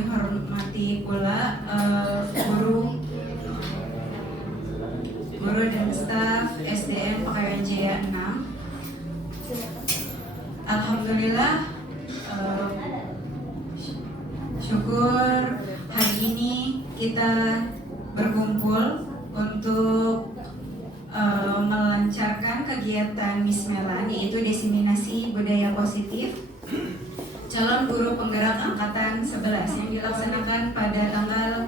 kami hormati pula guru dan staf SDN Pekayon Jaya 6. Alhamdulillah, syukur hari ini kita berkumpul untuk melancarkan kegiatan Miss Melan, yaitu diseminasi budaya positif calon guru penggerak angkatan 11 yang dilaksanakan pada tanggal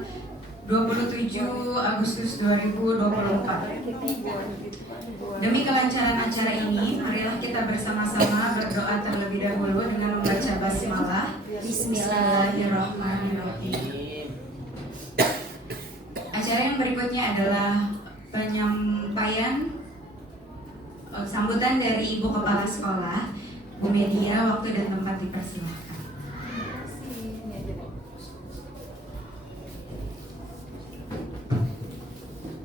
27 Agustus 2024. Demi kelancaran acara ini, marilah kita bersama-sama berdoa terlebih dahulu dengan membaca basmalah. Bismillahirrahmanirrahim. Acara yang berikutnya adalah penyampaian sambutan dari Ibu Kepala Sekolah. Bu Media, waktu dan tempat dipersilahkan.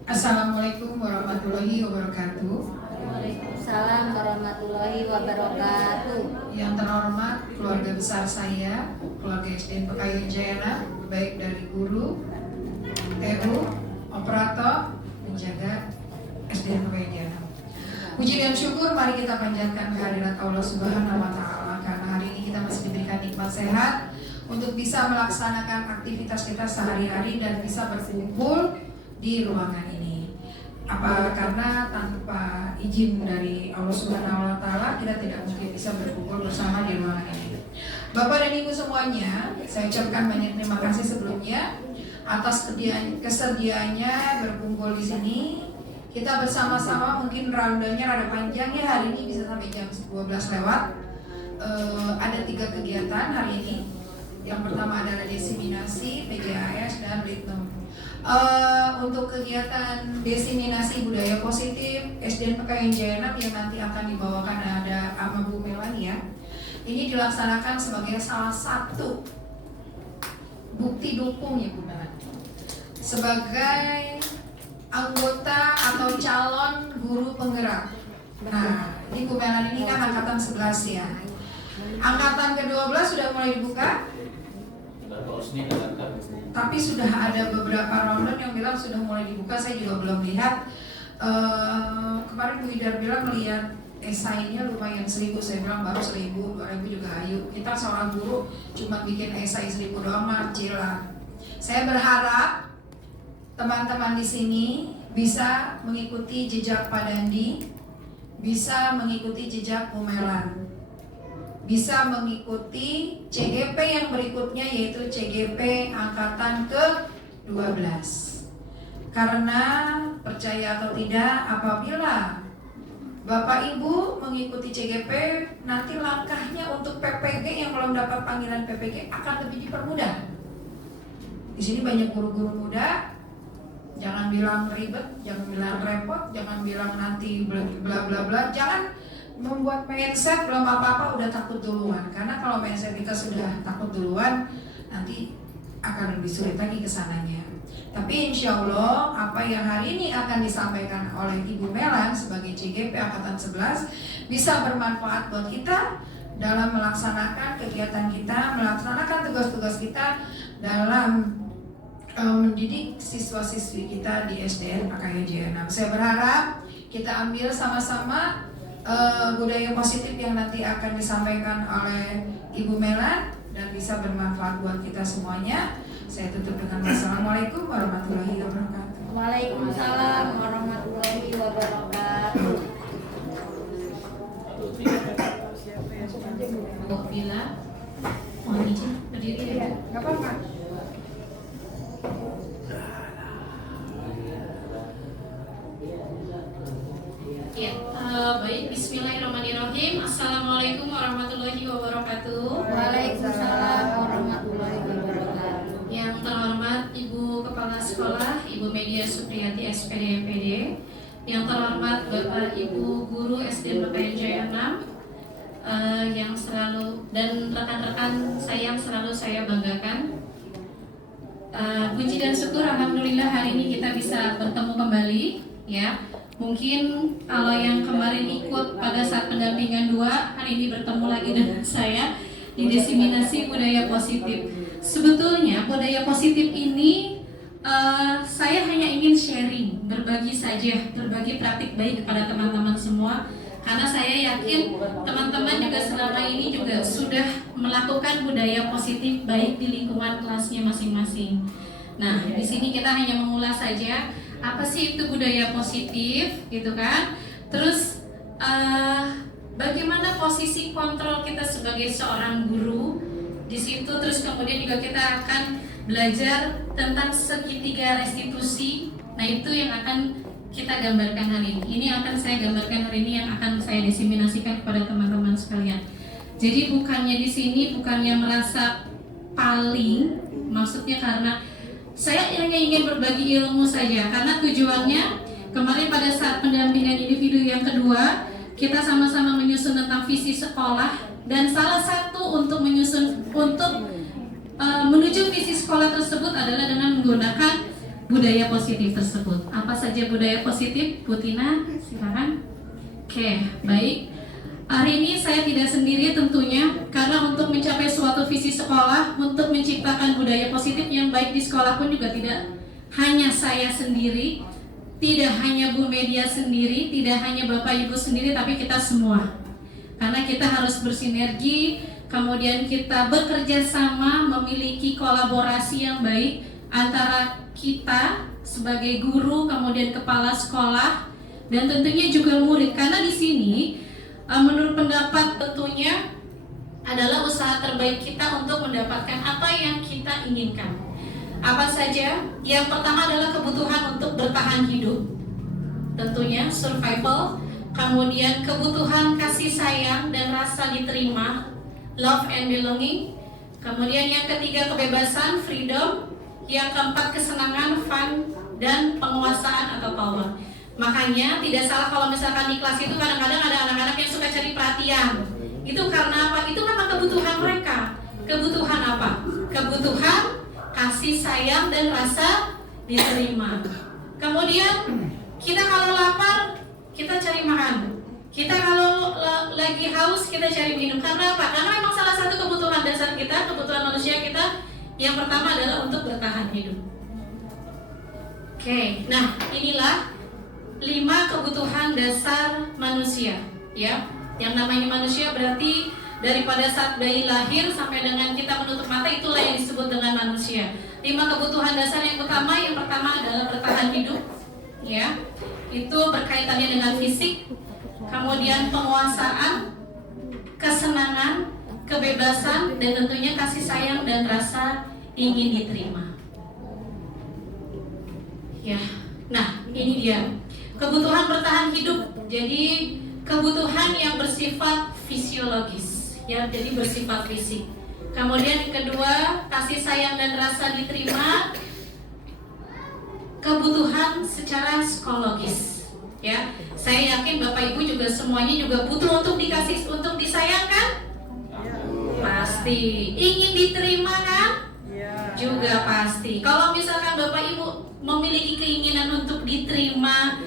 Assalamualaikum warahmatullahi wabarakatuh. Waalaikumsalam warahmatullahi wabarakatuh. Yang terhormat keluarga besar saya, keluarga SDN Pekayon Jaya, baik dari guru, TU, operator, penjaga SDN Pekayon Jaya. Puji dan syukur mari kita panjatkan kehadirat Allah Subhanahu wa Ta'ala, karena hari ini kita masih diberikan nikmat sehat untuk bisa melaksanakan aktivitas kita sehari-hari dan bisa berkumpul di ruangan ini. Karena tanpa izin dari Allah Subhanahu wa Ta'ala kita tidak mungkin bisa berkumpul bersama di ruangan ini. Bapak dan Ibu semuanya, saya ucapkan banyak terima kasih sebelumnya atas kesediaannya berkumpul di sini. Kita bersama-sama, mungkin roundanya rada panjang ya, hari ini bisa sampai jam 12 lewat. Ada 3 kegiatan hari ini. Yang pertama adalah diseminasi, PJAS, dan Litnom. Untuk kegiatan diseminasi budaya positif SDN Pekayon Jaya 6 yang nanti akan dibawakan ada sama Bu Melani ya. Ini dilaksanakan sebagai salah satu bukti dukung ya Bu Melani, sebagai anggota atau calon guru penggerak. Nah, ini Bu Melani ini kan angkatan 11 ya. Angkatan ke-12 sudah mulai dibuka. Tapi sudah ada beberapa rounder yang bilang sudah mulai dibuka, saya juga belum lihat. Kemarin Bu Idar bilang melihat esainya lumayan 1000, saya bilang baru 1000, 2000 juga ayo. Kita seorang guru cuma bikin esai 1000 doang mah lah. Saya berharap teman-teman di sini bisa mengikuti jejak Pak Dandi, bisa mengikuti jejak Bu Melan, bisa mengikuti CGP yang berikutnya yaitu CGP angkatan ke-12. Karena percaya atau tidak, apabila Bapak Ibu mengikuti CGP, nanti langkahnya untuk PPG yang belum dapat panggilan PPG akan lebih dipermudah. Di sini banyak guru-guru muda. Jangan bilang ribet, jangan bilang repot, jangan bilang nanti bla bla bla. Jangan membuat mindset belum apa-apa udah takut duluan. Karena kalau mindset kita sudah takut duluan, nanti akan lebih sulit lagi kesananya. Tapi insya Allah apa yang hari ini akan disampaikan oleh Ibu Melan sebagai CGP angkatan 11 bisa bermanfaat buat kita dalam melaksanakan kegiatan kita, melaksanakan tugas-tugas kita dalam mendidik siswa-siswi kita di SDN Pekayon Jaya 6. Saya berharap kita ambil sama-sama budaya positif yang nanti akan disampaikan oleh Ibu Melan dan bisa bermanfaat buat kita semuanya. Saya tutup dengan wassalamualaikum warahmatullahi wabarakatuh. Waalaikumsalam warahmatullahi wabarakatuh. Bu Bila, mohon izin berdiri ya. Gak apa-apa. Ya, baik. Bismillahirrahmanirrahim. Assalamualaikum warahmatullahi wabarakatuh. Waalaikumsalam warahmatullahi wabarakatuh. Yang terhormat Ibu Kepala Sekolah, Ibu Media Supriyati SPD MPD. Yang terhormat Bapak Ibu Guru SDN Pekayon Jaya 6, yang selalu dan rekan-rekan saya yang selalu saya banggakan. Puji dan syukur alhamdulillah hari ini kita bisa bertemu kembali ya. Mungkin kalau yang kemarin ikut pada saat pendampingan 2, hari ini bertemu lagi dengan saya di diseminasi budaya positif. Sebetulnya budaya positif ini saya hanya ingin sharing, berbagi saja, berbagi praktik baik kepada teman-teman semua. Karena saya yakin teman-teman juga selama ini juga sudah melakukan budaya positif baik di lingkungan kelasnya masing-masing. Nah, di sini kita hanya mengulas saja apa sih itu budaya positif, gitu kan? Terus bagaimana posisi kontrol kita sebagai seorang guru di situ. Terus kemudian juga kita akan belajar tentang segitiga restitusi. Nah, itu yang akan kita gambarkan hari ini. Ini akan saya gambarkan hari ini, yang akan saya diseminasikan kepada teman-teman sekalian. Jadi bukannya di sini bukannya merasa paling, maksudnya karena saya hanya ingin berbagi ilmu saja. Karena tujuannya kemarin pada saat pendampingan individu yang kedua, kita sama-sama menyusun tentang visi sekolah, dan salah satu untuk menuju visi sekolah tersebut adalah dengan menggunakan budaya positif tersebut. Apa saja budaya positif? Bu Tina, silakan. Oke, baik. Hari ini saya tidak sendiri tentunya, karena untuk mencapai suatu visi sekolah, untuk menciptakan budaya positif yang baik di sekolah pun juga tidak hanya saya sendiri, tidak hanya Bu Media sendiri, tidak hanya Bapak Ibu sendiri, tapi kita semua. Karena kita harus bersinergi, kemudian kita bekerja sama, memiliki kolaborasi yang baik antara kita sebagai guru, kemudian kepala sekolah, dan tentunya juga murid. Karena di sini menurut pendapat tentunya adalah usaha terbaik kita untuk mendapatkan apa yang kita inginkan. Apa saja? Yang pertama adalah kebutuhan untuk bertahan hidup, tentunya survival. Kemudian kebutuhan kasih sayang dan rasa diterima, love and belonging. Kemudian yang ketiga kebebasan, freedom. Yang keempat kesenangan, fun, dan penguasaan atau power. Makanya tidak salah kalau misalkan di kelas itu kadang-kadang ada anak-anak yang suka cari perhatian. Itu karena apa? Itu karena kebutuhan mereka. Kebutuhan apa? Kebutuhan kasih sayang dan rasa diterima. Kemudian kita kalau lapar, kita cari makan. Kita kalau lagi haus, kita cari minum. Karena apa? Karena memang salah satu kebutuhan dasar kita, kebutuhan manusia kita, yang pertama adalah untuk bertahan hidup. Oke, nah inilah 5 kebutuhan dasar manusia, ya. Yang namanya manusia berarti daripada saat bayi lahir sampai dengan kita menutup mata, itulah yang disebut dengan manusia. 5 kebutuhan dasar yang utama, yang pertama adalah bertahan hidup, ya. Itu berkaitannya dengan fisik, kemudian penguasaan, kesenangan, kebebasan, dan tentunya kasih sayang dan rasa ingin diterima. Ya, nah ini dia. Kebutuhan bertahan hidup, jadi kebutuhan yang bersifat fisiologis, ya, jadi bersifat fisik. Kemudian yang kedua, kasih sayang dan rasa diterima, kebutuhan secara psikologis, ya. Saya yakin Bapak Ibu juga semuanya juga butuh untuk dikasih, untuk disayangkan, pasti. Ingin diterima kan? Juga pasti. Kalau misalkan Bapak Ibu memiliki keinginan untuk diterima,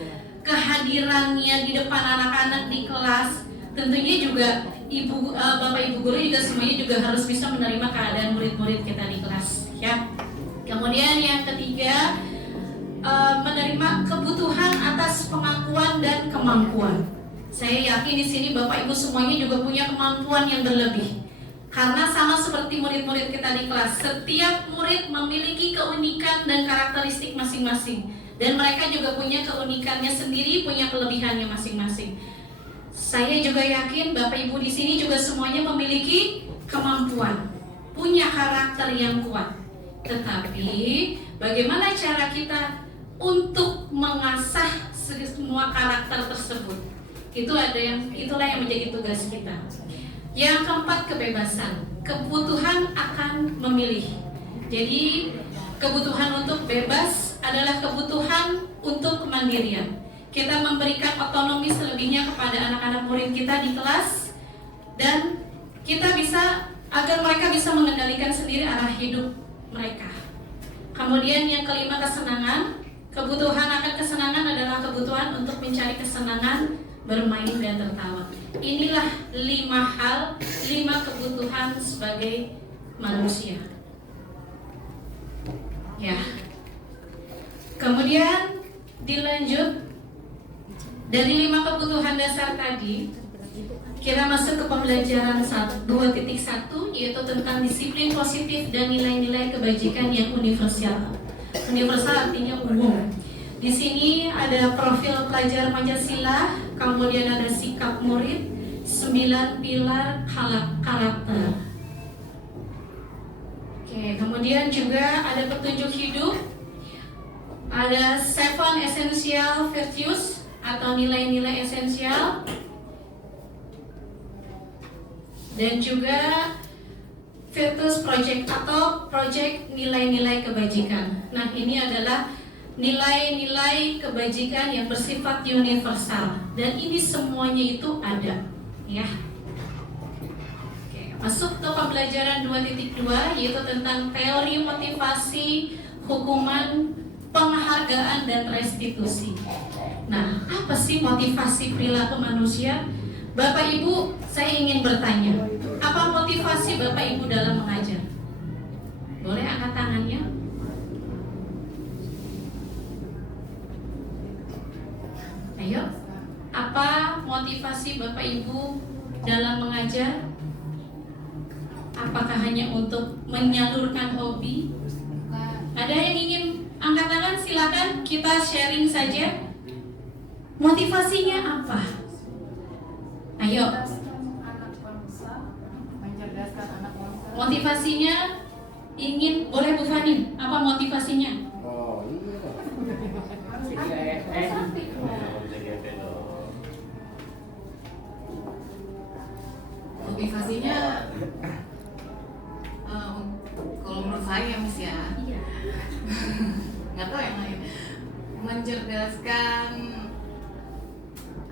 kehadirannya di depan anak-anak di kelas, tentunya juga Bapak Ibu guru juga semuanya juga harus bisa menerima keadaan murid-murid kita di kelas, ya. Kemudian yang ketiga, menerima kebutuhan atas pengakuan dan kemampuan. Saya yakin di sini Bapak Ibu semuanya juga punya kemampuan yang berlebih. Karena sama seperti murid-murid kita di kelas, setiap murid memiliki keunikan dan karakteristik masing-masing. Dan mereka juga punya keunikannya sendiri, punya kelebihannya masing-masing. Saya juga yakin Bapak Ibu di sini juga semuanya memiliki kemampuan, punya karakter yang kuat. Tetapi bagaimana cara kita untuk mengasah semua karakter tersebut? Itulah yang menjadi tugas kita. Yang keempat, kebebasan, kebutuhan akan memilih. Jadi kebutuhan untuk bebas adalah kebutuhan untuk kemandirian. Kita memberikan otonomi selebihnya kepada anak-anak murid kita di kelas, dan kita bisa agar mereka bisa mengendalikan sendiri arah hidup mereka. Kemudian yang kelima, kesenangan. Kebutuhan akan kesenangan adalah kebutuhan untuk mencari kesenangan, bermain dan tertawa. Inilah 5 kebutuhan sebagai manusia. Ya. Kemudian dilanjut dari 5 kebutuhan dasar tadi, kita masuk ke pembelajaran 2.1, yaitu tentang disiplin positif dan nilai-nilai kebajikan yang universal. Universal artinya umum. Di sini ada profil pelajar Pancasila, kemudian ada sikap murid, 9 pilar karakter. Oke, kemudian juga ada petunjuk hidup, ada 7 essential virtues atau nilai-nilai esensial, dan juga Virtus Project atau project nilai-nilai kebajikan. Nah, ini adalah nilai-nilai kebajikan yang bersifat universal, dan ini semuanya itu ada, ya. Oke, masuk ke pembelajaran 2.2, yaitu tentang teori motivasi, hukuman, penghargaan, dan restitusi. Nah, apa sih motivasi perilaku manusia? Bapak Ibu, saya ingin bertanya, apa motivasi Bapak Ibu dalam mengajar? Boleh angkat tangannya? Ayo, apa motivasi Bapak Ibu dalam mengajar? Apakah hanya untuk menyalurkan hobi? Ada yang ingin angkat tangan? Silakan, kita sharing saja. Motivasinya apa? Ayo. Motivasinya ingin, boleh Bu Fani, apa motivasinya? Motivasinya kalau menurut saya Miss ya, nggak tahu yang lain, mencerdaskan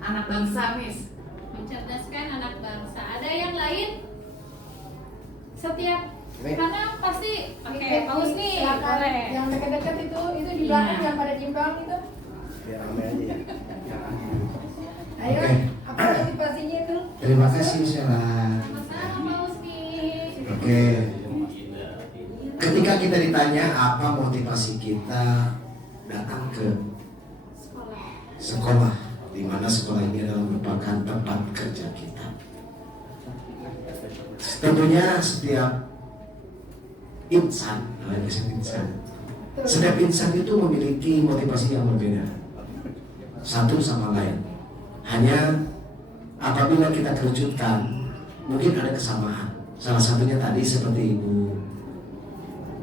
anak bangsa Miss. Mencerdaskan anak bangsa. Ada yang lain? Setiap karena pasti oke, Paus nih boleh. Yang dekat-dekat itu di belakang yang pada jimbang itu. Biar rame aja ya. Ayo, Oke. apa motivasinya itu? Terima kasih Sheila. Sama Paus nih. Oke. Ketika kita ditanya apa motivasi kita datang ke sekolah, di mana sekolah ini adalah merupakan tempat kerja kita. Tentunya setiap setiap insan itu memiliki motivasi yang berbeda, satu sama lain. Hanya apabila kita kerucutkan, mungkin ada kesamaan. Salah satunya tadi seperti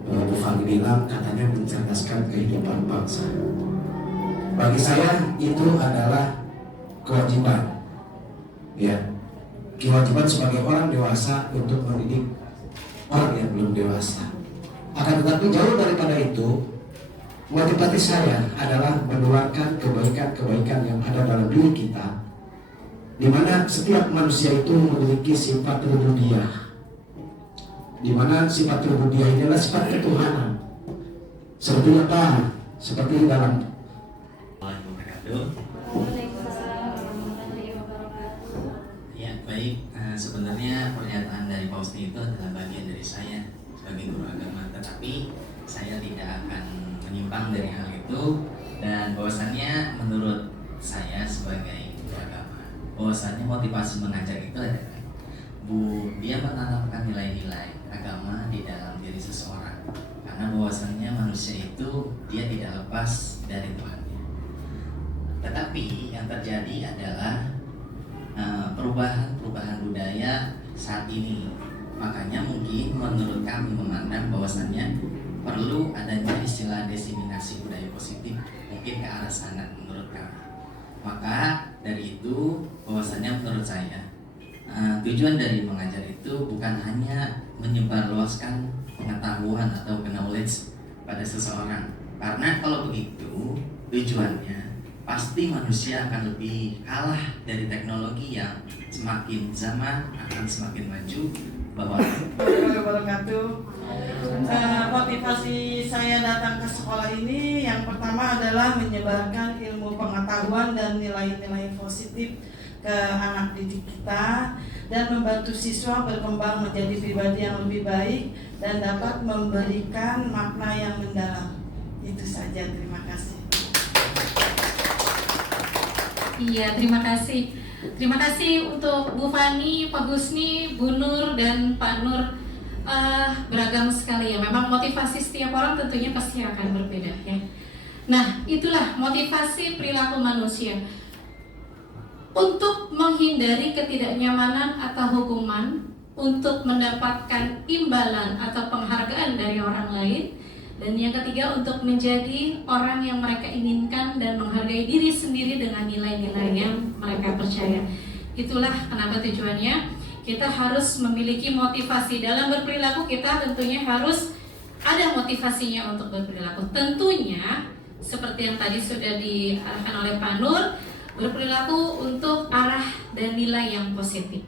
Bu Fani bilang, katanya mencerdaskan kehidupan bangsa. Bagi saya itu adalah kewajiban, ya, kewajiban sebagai orang dewasa untuk mendidik orang yang belum dewasa. Akan tetapi jauh daripada itu, motivasi saya adalah menularkan kebaikan-kebaikan yang ada dalam diri kita, di mana setiap manusia itu memiliki sifat rububiyah, di mana sifat rububiyah ini adalah sifat ketuhanan. Seperti apa? Seperti dalam Ya, baik. Sebenarnya pernyataan dari Pak Usni itu adalah bagian dari saya sebagai guru agama, tetapi saya tidak akan menyimpang dari hal itu. Dan bahwasannya menurut saya sebagai guru agama, bahwasannya motivasi mengajar itu adalah dia menanamkan nilai-nilai agama di dalam diri seseorang. Karena bahwasannya manusia itu dia tidak lepas dari Tuhannya. Tetapi yang terjadi adalah perubahan budaya saat ini. Makanya mungkin menurut kami memandang bahwasannya perlu adanya istilah diseminasi budaya positif, mungkin ke arah sana menurut kami. Maka dari itu bahwasannya menurut saya tujuan dari mengajar itu bukan hanya menyebarluaskan pengetahuan atau knowledge pada seseorang. Karena kalau begitu tujuannya pasti manusia akan lebih kalah dari teknologi yang semakin zaman akan semakin maju. Bahwa motivasi saya datang ke sekolah ini yang pertama adalah menyebarkan ilmu pengetahuan dan nilai-nilai positif ke anak didik kita dan membantu siswa berkembang menjadi pribadi yang lebih baik dan dapat memberikan makna yang mendalam. Itu saja, terima kasih. Iya, terima kasih. Terima kasih untuk Bu Fani, Pak Gusni, Bu Nur, dan Pak Nur. Beragam sekali ya. Memang motivasi setiap orang tentunya pasti akan berbeda ya. Nah, itulah motivasi perilaku manusia. Untuk menghindari ketidaknyamanan atau hukuman, untuk mendapatkan imbalan atau penghargaan dari orang lain, dan yang ketiga untuk menjadi orang yang mereka inginkan dan menghargai diri sendiri dengan nilai-nilai yang mereka percaya. Itulah kenapa tujuannya kita harus memiliki motivasi dalam berperilaku. Kita tentunya harus ada motivasinya untuk berperilaku. Tentunya seperti yang tadi sudah diarahkan oleh Pak Nur, berperilaku untuk arah dan nilai yang positif.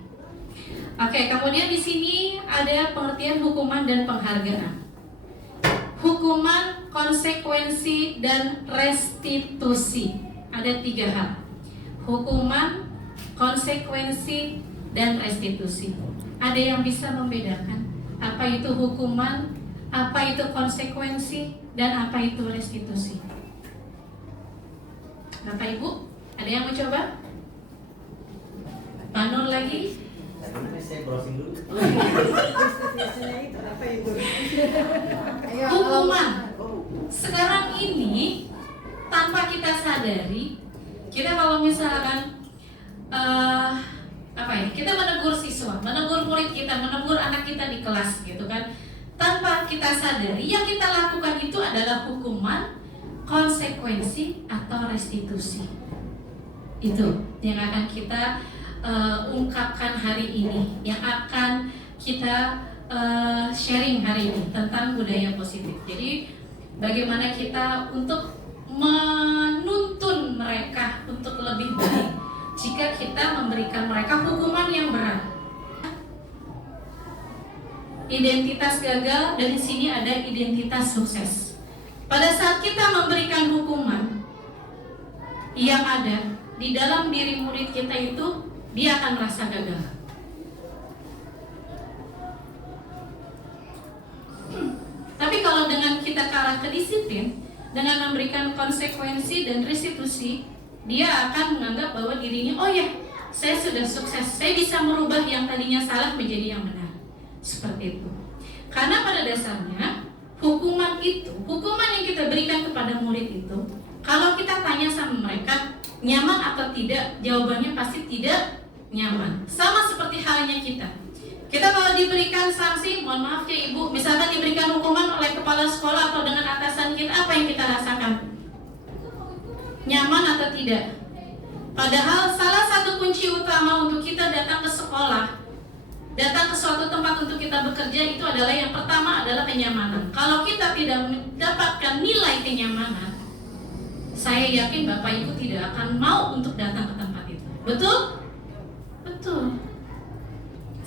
Oke, kemudian di sini ada pengertian hukuman dan penghargaan. Hukuman, konsekuensi, dan restitusi. Ada 3 hal. Hukuman, konsekuensi, dan restitusi. Ada yang bisa membedakan apa itu hukuman, apa itu konsekuensi, dan apa itu restitusi? Bapak Ibu, ada yang mau coba? Pak Nur lagi? Saya browsing dulu. Hukuman. Sekarang ini tanpa kita sadari, kita kalau misalkan kita menegur siswa, menegur murid kita, menegur anak kita di kelas gitu kan, tanpa kita sadari yang kita lakukan itu adalah hukuman, konsekuensi, atau restitusi. Itu yang akan kita ungkapkan hari ini, yang akan kita sharing hari ini tentang budaya positif. Jadi bagaimana kita untuk menuntun mereka untuk lebih baik jika kita memberikan mereka hukuman yang berat. Identitas gagal, dan di sini ada identitas sukses. Pada saat kita memberikan hukuman yang ada di dalam diri murid kita itu, dia akan merasa gagal. Tapi kalau dengan kita ke arah ke disiplin, dengan memberikan konsekuensi dan restitusi, dia akan menganggap bahwa dirinya, oh ya, saya sudah sukses, saya bisa merubah yang tadinya salah menjadi yang benar. Seperti itu. Karena pada dasarnya hukuman itu, hukuman yang kita berikan kepada murid itu, kalau kita tanya sama mereka nyaman atau tidak, jawabannya pasti tidak nyaman. Sama seperti halnya kita. Kita kalau diberikan sanksi, mohon maaf ya Ibu, misalkan diberikan hukuman oleh kepala sekolah atau dengan atasan kita, apa yang kita rasakan? Nyaman atau tidak? Padahal salah satu kunci utama untuk kita datang ke sekolah, datang ke suatu tempat untuk kita bekerja, itu adalah yang pertama adalah kenyamanan. Kalau kita tidak mendapatkan nilai kenyamanan, saya yakin Bapak Ibu tidak akan mau untuk datang ke tempat itu. Betul? Betul.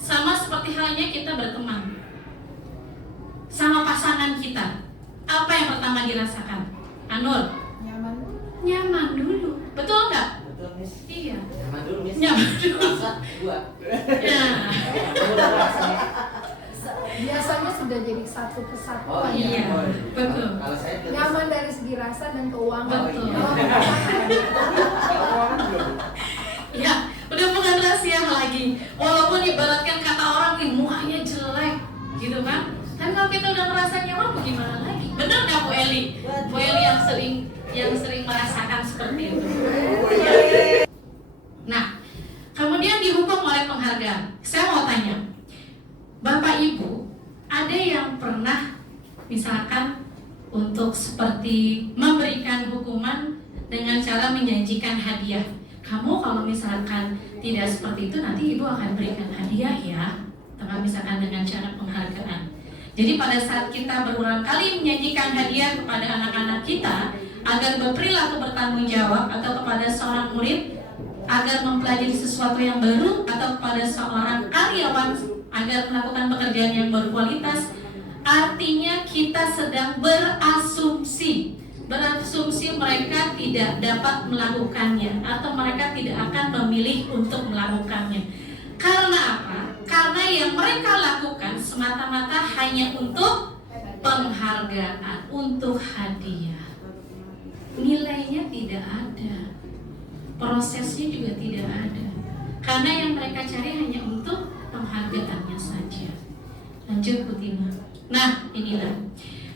Sama seperti halnya kita berteman sama pasangan kita. Apa yang pertama dirasakan? Anul? Nyaman dulu. Betul nggak? Betul, Miss. Iya. Nyaman dulu, Miss. Nyaman dulu. Rasa 2. Ya. Biasanya sudah jadi satu kesatuan. Oh Iya. Betul. Kalau saya belum Nyaman dari segi rasa dan keuangan. Betul. iya. Ya, udah bukan rahasia lagi. Walaupun ibaratkan kata orang nih mukanya jelek, gitu kan? Kan kalau kita udah merasa nyaman, bagaimana lagi? Bener nggak Bu Eli? Bu Eli yang sering merasakan seperti itu. Nah, kemudian dihukum oleh penghargaan. Saya mau tanya, Bapak Ibu, ada yang pernah misalkan untuk seperti memberikan hukuman dengan cara menjanjikan hadiah? Kamu kalau misalkan tidak seperti itu, nanti Ibu akan berikan hadiah ya, atau misalkan dengan cara penghargaan. Jadi pada saat kita berulang kali menyajikan hadiah kepada anak-anak kita agar berperilaku bertanggung jawab, atau kepada seorang murid agar mempelajari sesuatu yang baru, atau kepada seorang karyawan agar melakukan pekerjaan yang berkualitas, artinya kita sedang berasumsi berasumsi mereka tidak dapat melakukannya atau mereka tidak akan memilih untuk melakukannya. Karena apa? Karena yang mereka lakukan semata-mata hanya untuk penghargaan, untuk hadiah. Nilainya tidak ada, prosesnya juga tidak ada. Karena yang mereka cari hanya untuk penghargaannya saja. Lanjut Bu Tina. Nah, inilah.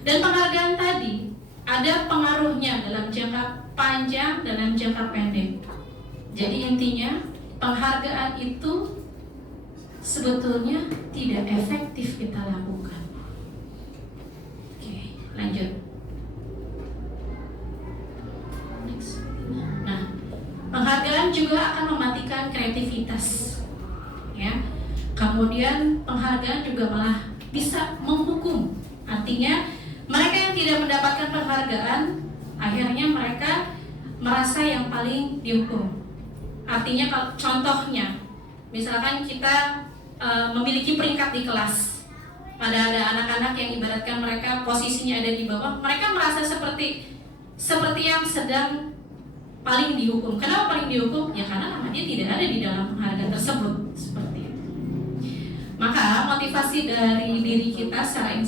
Dan penghargaan tadi ada pengaruhnya dalam jangka panjang, dalam jangka pendek. Jadi intinya penghargaan itu sebetulnya tidak efektif kita lakukan. Oke, lanjut. Next. Nah, penghargaan juga akan mematikan kreativitas. Ya. Kemudian penghargaan juga malah bisa menghukum. Artinya mereka yang tidak mendapatkan penghargaan, akhirnya mereka merasa yang paling dihukum. Artinya kalau contohnya, misalkan kita memiliki peringkat di kelas, pada ada anak-anak yang ibaratkan mereka posisinya ada di bawah, mereka merasa seperti yang sedang paling dihukum. Kenapa paling dihukum? Ya karena namanya tidak ada di dalam penghargaan tersebut. Seperti itu. Maka motivasi dari diri kita secara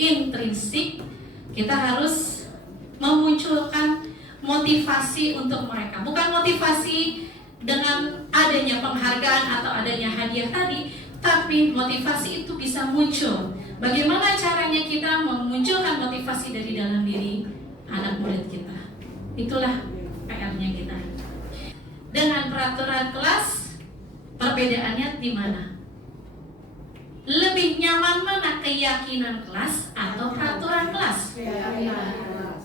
intrinsik, kita harus memunculkan motivasi untuk mereka. Bukan motivasi dengan adanya penghargaan atau adanya hadiah tadi, tapi motivasi itu bisa muncul. Bagaimana caranya kita memunculkan motivasi dari dalam diri anak murid kita? Itulah PR-nya kita. Dengan peraturan kelas, perbedaannya di mana? Lebih nyaman mana, keyakinan kelas atau peraturan kelas?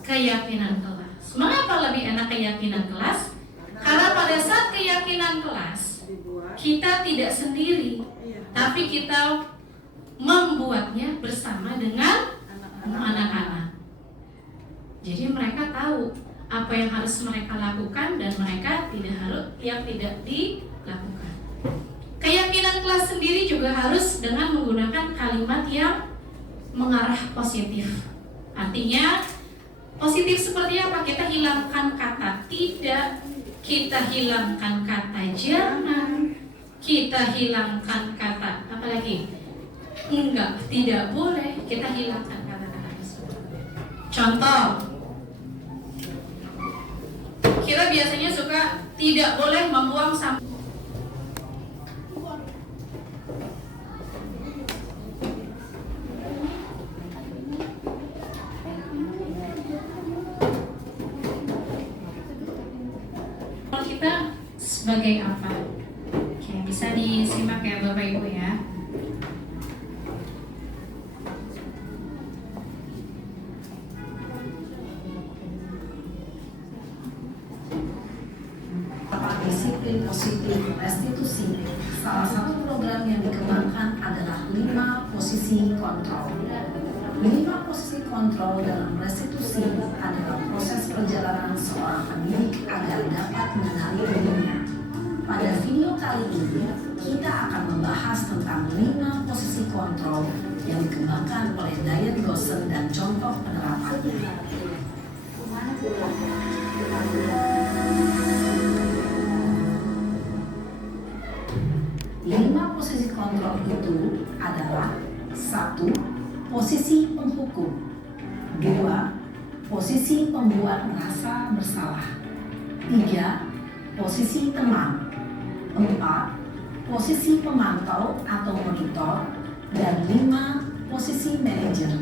Keyakinan kelas. Mengapa lebih enak keyakinan kelas? Karena pada saat keyakinan kelas, kita tidak sendiri, tapi kita membuatnya bersama dengan anak-anak. Jadi mereka tahu apa yang harus mereka lakukan dan mereka tidak dilakukan. Keyakinan kelas sendiri juga harus dengan menggunakan kalimat yang mengarah positif. Artinya positif seperti apa? Kita hilangkan kata tidak, kita hilangkan kata jangan, kita hilangkan kata apa lagi? Enggak, tidak boleh. Kita hilangkan kata-kata tersebut. Contoh, kita biasanya suka tidak boleh membuang sampah. Kita sebagai apa? Oke, bisa disimak ya Bapak Ibu ya. Disiplin positif restitusi, salah satu program yang dikembangkan adalah 5 posisi kontrol. 5 posisi kontrol dalam restitusi adalah proses perjalanan seorang pendidik agar dapat mengenali dirinya. Pada video kali ini, kita akan membahas tentang 5 posisi kontrol yang dikembangkan oleh Diane Gossen dan contoh penerapannya. 5 posisi kontrol itu adalah 1. Posisi penghukum, 2. Posisi pembuat merasa bersalah, 3. Posisi teman, 4. Posisi pemantau atau monitor, dan 5. Posisi manajer.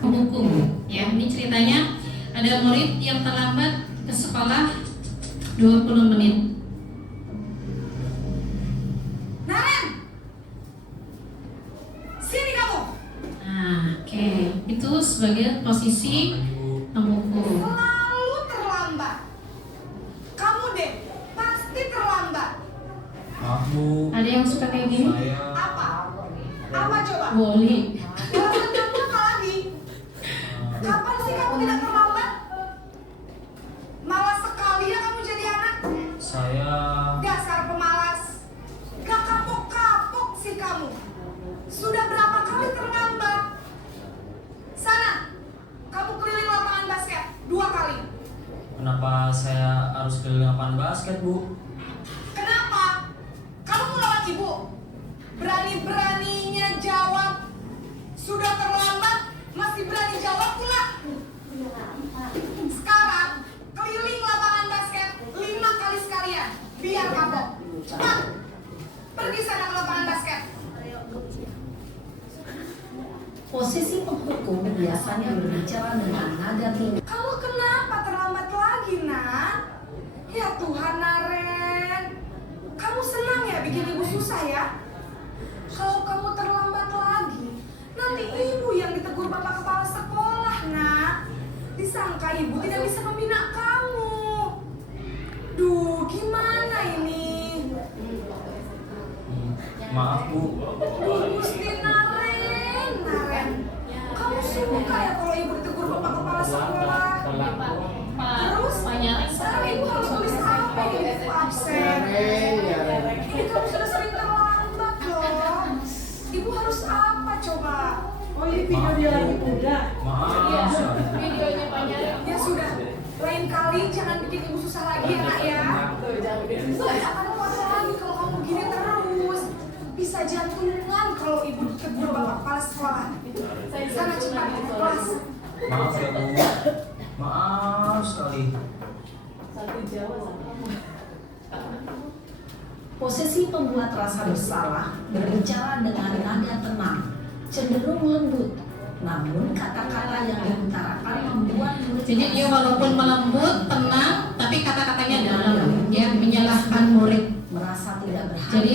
Penghukum, ya ini ceritanya ada murid yang terlambat ke sekolah 20 menit. Itu sebagai posisi pemukul. Selalu terlambat. Kamu deh pasti terlambat. Ada yang suka kayak gini? Apa? Apa coba? Boleh. Alasan kamu apa lagi? Kapan sih kamu tidak terlambat? Malas sekali ya kamu jadi anak. Saya Dasar pemalas. Gak kapok-kapok sih kamu. Sudah berapa kali terlambat? Sana, kamu keliling lapangan basket 20 Kenapa saya harus keliling lapangan basket, Bu? Kenapa? Kamu melawan ibu? Berani-beraninya jawab. Sudah terlambat, masih berani jawab pula. Sekarang, keliling lapangan basket 5 kali sekalian. Biar kapok. Cepat. Pergi sana ke lapangan basket. Posisi penghukum biasanya berbicara dengan nada tinggi. Kamu kenapa terlambat lagi, nak? Ya Tuhan, Naren. Kamu senang ya bikin ibu susah ya? Kalau kamu terlambat lagi, nanti ibu yang ditegur bapak kepala sekolah, nak. Disangka ibu tidak bisa membina kamu. Duh, gimana ini? Maaf, Bu. Gusti Naren. Kamu suka ya kalau ibu ditegur bapak kepala sekolah? Terus, sekarang ibu harus tulis apa ya ibu absen? Ini kamu sudah sering terlambat loh. Ibu harus apa coba? Oh ini video dia lagi muda. Maaf, Videonya banyak. Ya sudah, lain kali jangan bikin ibu susah lagi ya nak ya. Akan apa lagi kalau kamu begini terus? Bisa jantungan kalau ibu ditegur bapak kepala sekolah. Sana cepat ke kelas. Maaf ya, Bu. Maaf sekali. Posisi pembuat rasa bersalah berbicara dengan nada tenang, cenderung lembut. Namun kata-kata yang diutarakan membuat murid. Jadi dia walaupun melembut, tenang, tapi kata-katanya dalam, ya menyalahkan murid. Merasa tidak berharga. Jadi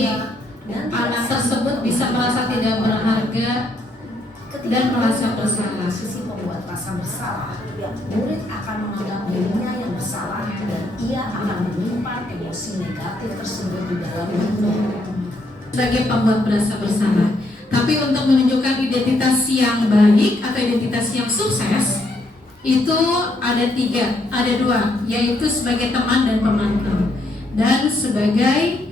dan anak tersebut bisa merasa tidak berharga dan merasa bersalah. Posisi pembuat rasa bersalah, murid akan menganggap dirinya yang bersalah dan ia akan menyimpan emosi negatif tersebut di dalam dirinya. Sebagai pembuat rasa bersalah. Tapi untuk menunjukkan identitas yang baik atau identitas yang sukses itu ada 3, ada 2, yaitu sebagai teman dan pemantau, dan sebagai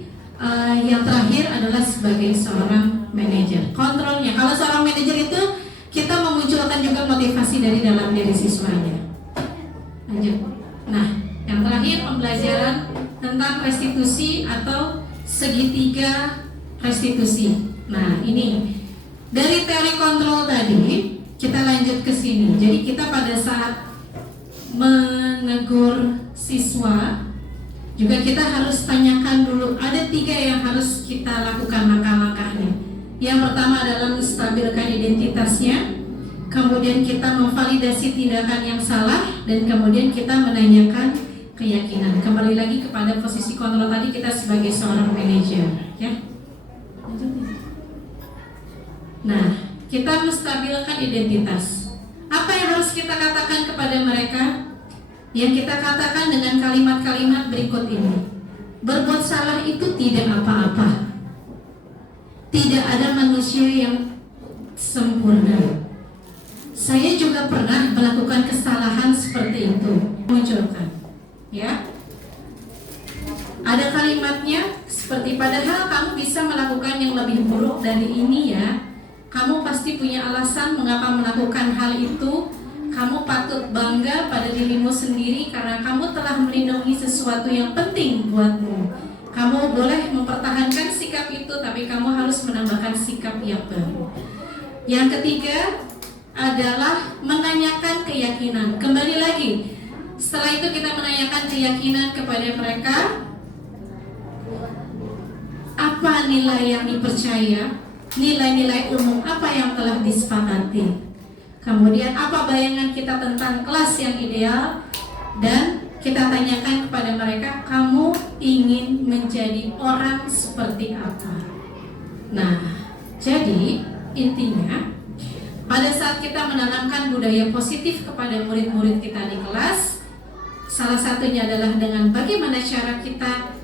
yang terakhir adalah sebagai seorang manajer. Kontrolnya, kalau seorang manajer itu kita memunculkan juga motivasi dari dalam diri siswanya. Lanjut. Nah, yang terakhir pembelajaran tentang restitusi atau segitiga restitusi. Nah, ini dari teori kontrol tadi kita lanjut ke sini. Jadi kita pada saat menegur siswa juga kita harus tanyakan dulu, ada 3 yang harus kita lakukan langkah-langkahnya. Yang pertama adalah menstabilkan identitasnya, kemudian kita memvalidasi tindakan yang salah, dan kemudian kita menanyakan keyakinan. Kembali lagi kepada posisi kontrol tadi, kita sebagai seorang manajer, ya. Nah, kita menstabilkan identitas. Apa yang harus kita katakan kepada mereka? Yang kita katakan dengan kalimat-kalimat berikut ini. Berbuat salah itu tidak apa-apa. Tidak ada manusia yang sempurna. Saya juga pernah melakukan kesalahan seperti itu. Munculkan, ya. Ada kalimatnya seperti, padahal kamu bisa melakukan yang lebih buruk dari ini ya. Kamu pasti punya alasan mengapa melakukan hal itu. Kamu patut bangga pada dirimu sendiri karena kamu telah melindungi sesuatu yang penting buatmu. Kamu boleh mempertahankan sikap itu, tapi kamu harus menambahkan sikap yang baru. Yang ketiga adalah menanyakan keyakinan. Kembali lagi, setelah itu kita menanyakan keyakinan kepada mereka. Apa nilai yang dipercaya? Nilai-nilai umum apa yang telah disepakati? Kemudian apa bayangan kita tentang kelas yang ideal? Dan kita tanyakan kepada mereka, kamu ingin menjadi orang seperti apa? Nah, jadi intinya pada saat kita menanamkan budaya positif kepada murid-murid kita di kelas, salah satunya adalah dengan bagaimana cara kita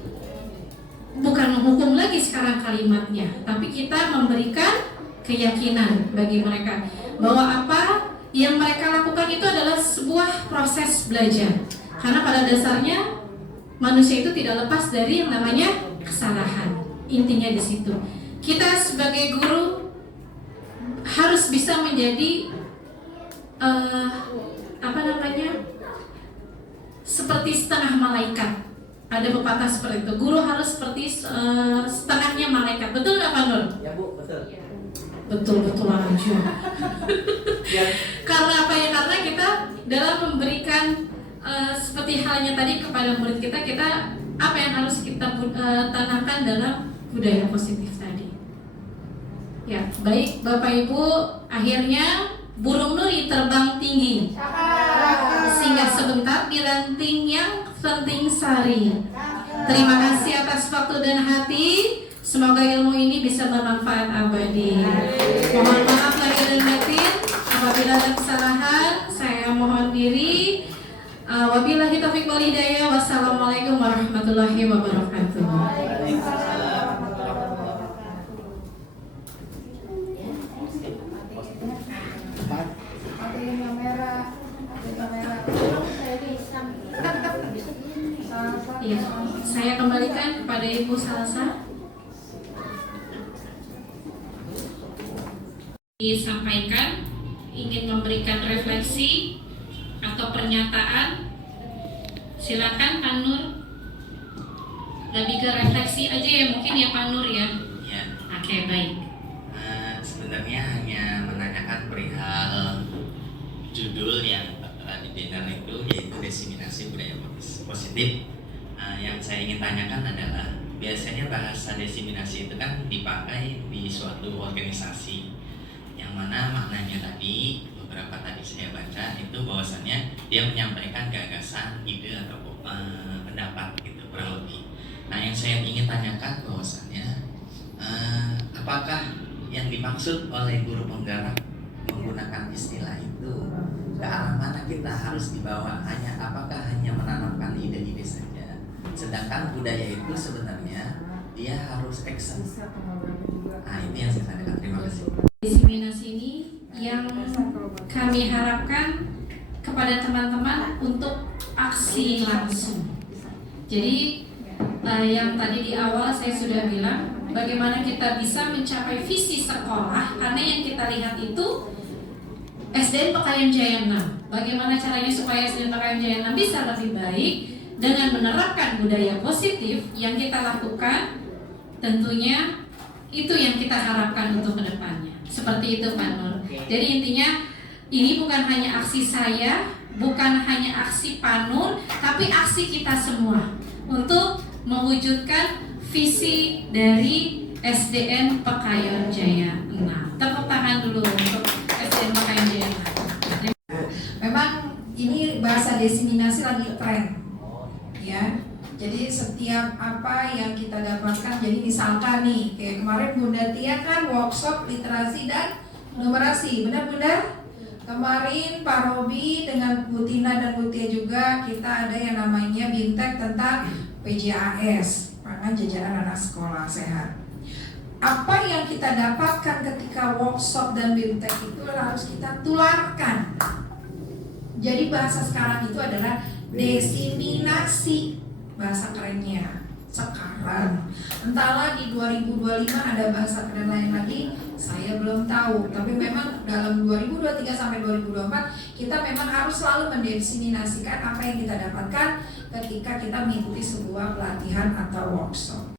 bukan menghukum lagi sekarang kalimatnya, tapi kita memberikan keyakinan bagi mereka bahwa apa yang mereka lakukan itu adalah sebuah proses belajar. Karena pada dasarnya manusia itu tidak lepas dari yang namanya kesalahan. Intinya di situ. Kita sebagai guru harus bisa menjadi seperti seperti setengah malaikat. Ada pepatah seperti itu. Guru harus seperti setengahnya malaikat. Betul nggak Pak Nur? Ya Bu, betul. Betul aja. Karena apa ya? Karena kita dalam memberikan seperti halnya tadi kepada murid kita apa yang harus kita tanamkan dalam budaya positif tadi. Ya, baik Bapak Ibu, akhirnya burung Nuri terbang tinggi. Singgah sebentar di ranting yang penting sari. Terima kasih atas waktu dan hati. Semoga ilmu ini bisa bermanfaat abadi. Mohon maaf lahir dan batin apabila ada kesalahan. Saya mohon diri. Wabillahi taufiq wal hidayah. Wassalamualaikum warahmatullahi wabarakatuh. Ya, saya kembalikan kepada Ibu Salsa. Disampaikan ingin memberikan refleksi atau pernyataan, silakan Pak Nur. Lebih ke refleksi aja ya mungkin ya Pak Nur ya. Ya. Oke, baik. Sebenarnya hanya menanyakan perihal judul yang di banner itu, yaitu diseminasi budaya positif. Yang saya ingin tanyakan adalah biasanya bahasa diseminasi itu kan dipakai di suatu organisasi yang mana maknanya tadi beberapa tadi saya baca itu bahwasannya dia menyampaikan gagasan, ide atau pendapat gitu kurang lebih. Nah yang saya ingin tanyakan bahwasannya apakah yang dimaksud oleh guru penggerak menggunakan istilah itu ke arah mana kita harus dibawa, apakah hanya menanamkan ide-ide saja, sedangkan budaya itu sebenarnya dia harus action. Nah itu yang saya tanyakan. Terima kasih. Diseminasi ini yang kami harapkan kepada teman-teman untuk aksi langsung. Jadi yang tadi di awal saya sudah bilang bagaimana kita bisa mencapai visi sekolah, karena yang kita lihat itu SDN Pekayon Jaya 6. Bagaimana caranya supaya SDN Pekayon Jaya 6 bisa lebih baik dengan menerapkan budaya positif yang kita lakukan, tentunya itu yang kita harapkan untuk kedepannya. Seperti itu Pak Nur. Jadi intinya ini bukan hanya aksi saya, bukan hanya aksi Pak Nur, tapi aksi kita semua untuk mewujudkan visi dari SDN Pekayon Jaya 6. Tepuk tangan dulu untuk SDN Pekayon Jaya 6. Memang ini bahasa diseminasi lagi tren, ya. Jadi setiap apa yang kita dapatkan, jadi misalkan nih, kayak kemarin Bunda Tia kan workshop literasi dan numerasi, benar Bunda? Kemarin Pak Robi dengan Bu Tina dan Bu Tia juga kita ada yang namanya Bintek tentang PJAS, pangan jajanan anak sekolah sehat. Apa yang kita dapatkan ketika workshop dan Bintek itu harus kita tularkan. Jadi bahasa sekarang itu adalah diseminasi, bahasa kerennya sekarang. Entahlah di 2025 ada bahasa keren lain lagi, saya belum tahu. Tapi memang dalam 2023 sampai 2024 kita memang harus selalu mendiseminasikan apa yang kita dapatkan ketika kita mengikuti sebuah pelatihan atau workshop.